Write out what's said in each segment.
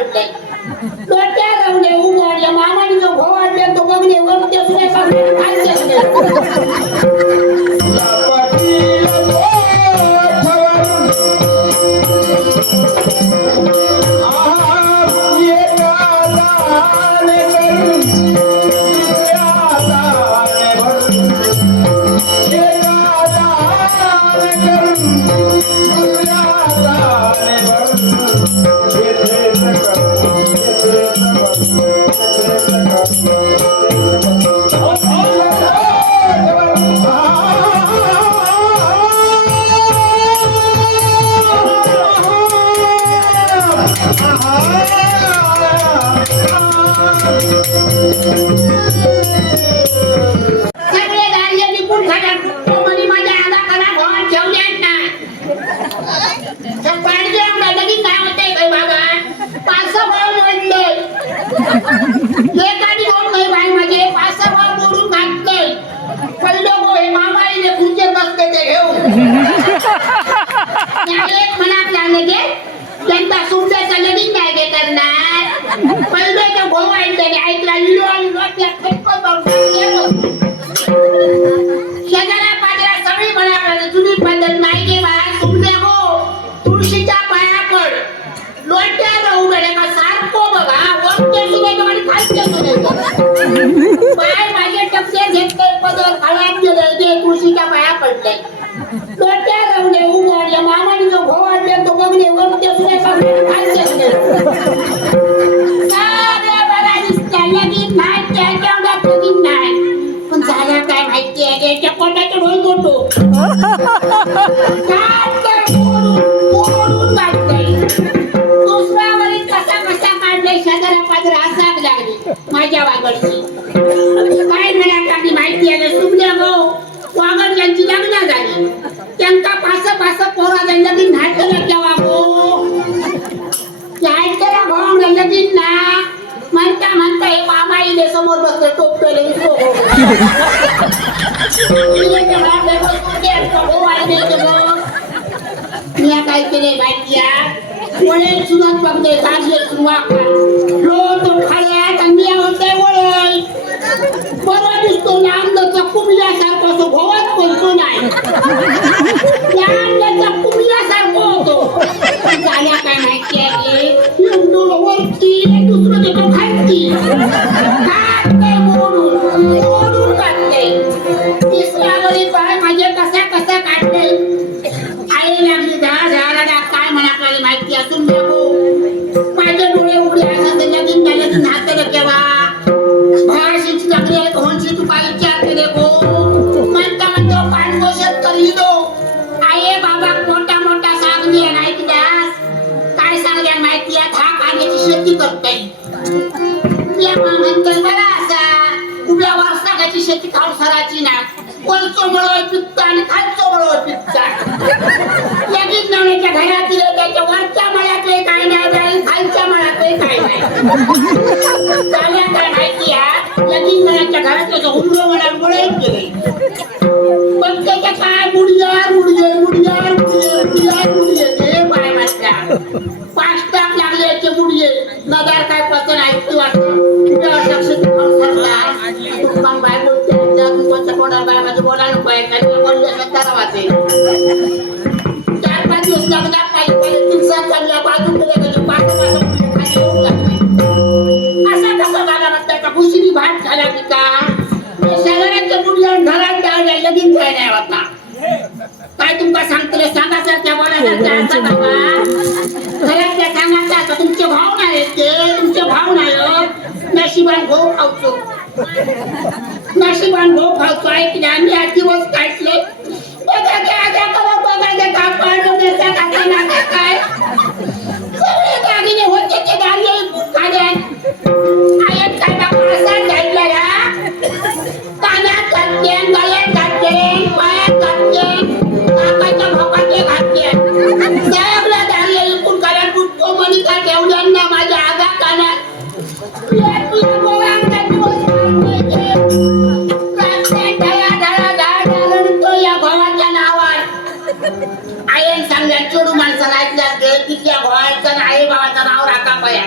पडले डोक्या रवले उघड या मामाने जो भाऊ आणले तो बघले वरते सुने माझ्या वागडची काय म्हणा माहिती आहे सुमल्या भाऊ वागड यांची लग्न झाली त्यांचा पास पोरा लगीन नाटकला केव्हा गो भाऊ लगीन ना म्हणता हे मामा इले समोर बसले टोपले मी काय केले माहिती वळे सुनत बघते गाडी तो खाल्यात आणि होते वळे बरं दिसतो ना अंगाचा कुबल्यासारखा तो भोवात बोलतो नाही त्या अंगाचा कुबल्यासारखा होतो झाल्या काय माहिती आहे वरती दुसरं देतो खायची काय मोडून काढते तिसऱ्या वरी पाय माझे कसा काढते आई लागली झाडाला काय म्हणा माहिती असून माझे डोळे उघडे असं लगीन झालं नातलं केव्हा भाषेची चांगली आहे कोणची तू काही विचार केले म्हणता पाणपोषण करी दो आये बाबा मोठा सांगली आहे नाही दास काय सांगल्या माहिती आहे हा कांद्याची शेती करते म्हणतो बरा असा उभ्या वारसाची शेती खावसाराची ना कोणचो मळोय पिकता आणि खालचो मळोय पिकता लगीन नवण्याच्या घरात त्याच्या वरच्या मळ्यातले काय नाही खालच्या मळ्यातले काय नाही चाल्या काय माहिती आहे लगीन नवण्याच्या घरात हुंडो मला वळत गेले पण त्याच्या काय मुडयार हे बाय वाटल्या 5 टाक लागले याचे मुडये नदार काय पसंत ऐकते वाटतं बाय बोलते तुमच्या कोणाला बाय माझं बोलायला पाहिजे बोलले स्वतः वाचे 4-5 दिवस लागला पाहिजे 3 चालल्या बाजू असा कसा झाला म्हणता खुशीनी भात झाला की का शेजाऱ्यांच्या मुलीला घरात जायला लगीन जायला होता काय तुमका सांगतले सांगायचं त्या बोलायचं घरातल्या सांगायचं तुमचे भाव नाही ते तुमचे भाव नाही नशिबान भाऊ खावतो ऐकले आम्ही 8 दिवस काढले काय सगळे दागिने होते ते दागिने काढ्यात आयात काय बाबा असा घातला कानात घातले गळ्यात घातले पायात घातले नाकाच्या भोकातले घातले साहेबला दागिने इकून काढ्यात बुटको मनिका ठेवल्यांना माझ्या आगा कानात आयन सांगल्या चोडू माणसाला ऐकल्या तिथल्या भावाचं आई बाबाचं नाव राखा पया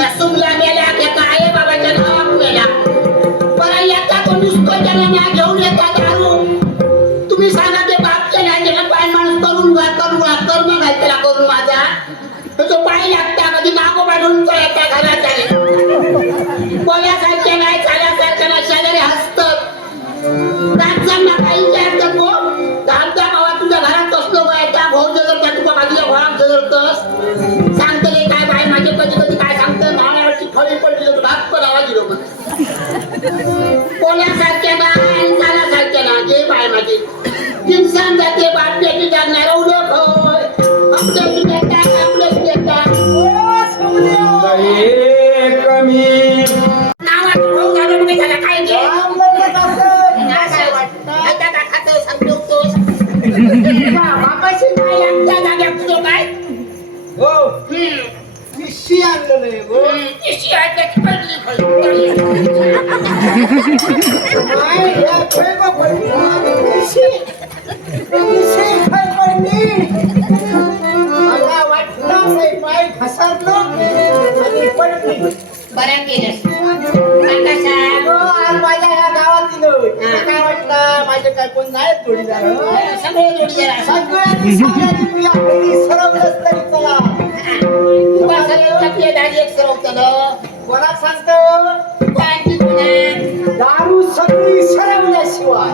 त्या सुमल्या मेल्या एका आई बाबाच्या नावात मेला बरं येता तो नुसतं त्याला ना घेऊन येता दारू तुम्ही सांगा ते बापच्या नाही पाय माणूस करून कर्म घाल त्याला करून माझा तो पाय लागता कधी मागो पाठवून येता घरात आले बोल्यासारख्या नाही चाल्यासारख्या नाही शेजारी हसतात रातच्यांना काही विचारतात गो घालता बाबा तुझ्या घरात कसलो काय त्या भाऊ जर तुझ्या बाजूला भाव जरतस सांगतले काय बाय माझे कधी कधी काय सांगतं भावण्यावरची फळी पडली तर भात पण आवाज दिलो बोल्यासारख्या नाही चाल्यासारख्या ना जे बाय माझे इंसान जाते बाटल्याची जाणार उलट होय आपल्याच देतात आपल्याच देतात कमी नावाचं भाऊ झालं मग झाला काय घे खातं सांगतोस बापाशी काय लागता जाग्या तुझं काय हो पिशी आणलं नाही हो इशी आहे त्याची पहिली नाही या खेळ का पडली पिशी पिशी काय पडली मला वाटलं नाही पाय घसरलो आणि पडली बरं केलंस कसा हो, आज माझ्या या गावात दिलं काय वाटलं माझे काय कोण नाही जोडीदार हो? सगळे जोडीदार सगळ्यांनी सगळ्यांनी मी आपली सरवलंच तरी चला तुला सगळे टपले दाढी एक सरवतलं कोणाक सांगतो आणखी कोणा दारू सगळी सरवल्याशिवाय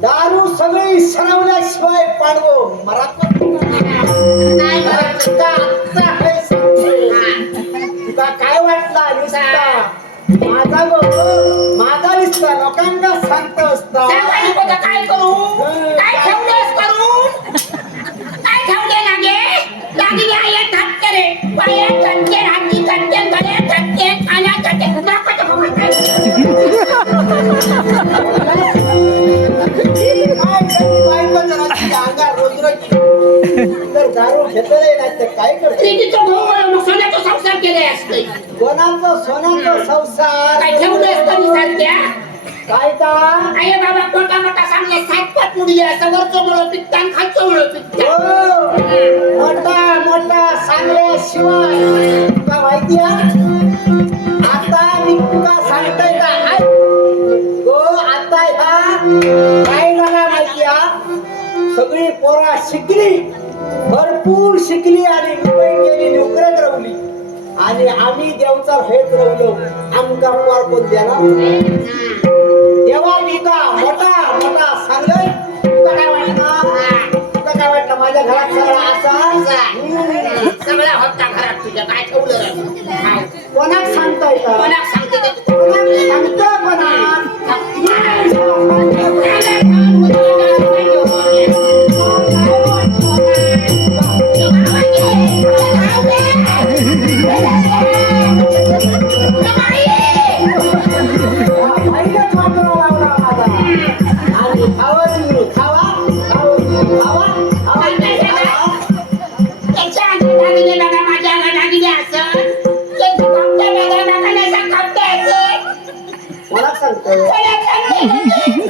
दारू सगळी सरवल्याशिवाय पाडवो मरात नाही तुला काय वाटला निसता माझा माझा निसता लोकांना सांगत असता काय करू काय ठेवलेस करून काय ठेवले लागे लागले आहे धक्के पाया धक्के हाती धक्के गळे धक्के खाना धक्के दारू घेतले नाही तर काय करते सोन्याचा संसार केले असते कोणाचं सोन्याचा संसार काय ठेवलेस तरी सारख्या काय का आई बाबा मोठा मोठा सांगले सातपात मुली असं वरचं मुळं पिकता आणि खालचं मुळं पिकता मोठा मोठा सांगल्याशिवाय तुला माहिती आहे आता मी तुला सांगतोय का तो आता ह्या काय झाला माहिती आहे सगळी पोरा शिकली भरपूर शिकली आणि मुंबई गेली नोकऱ्यात रवली आणि आम्ही देवचा हेच रवलो आमका पार कोण देणार देवा मी का मोठा मोठा सांगलोय तुला काय वाटतं माझ्या घरात सगळा असा सगळा होता घरात तुझ्या काय ठेवलं कोणाक सांगताय का कोणाक सांगते ते सांगतो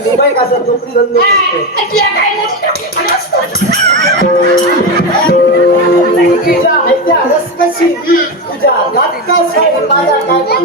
मुंबई कसं नोकरी धंदे तुझ्या माहिती रस कशी तुझ्या गात माझा काय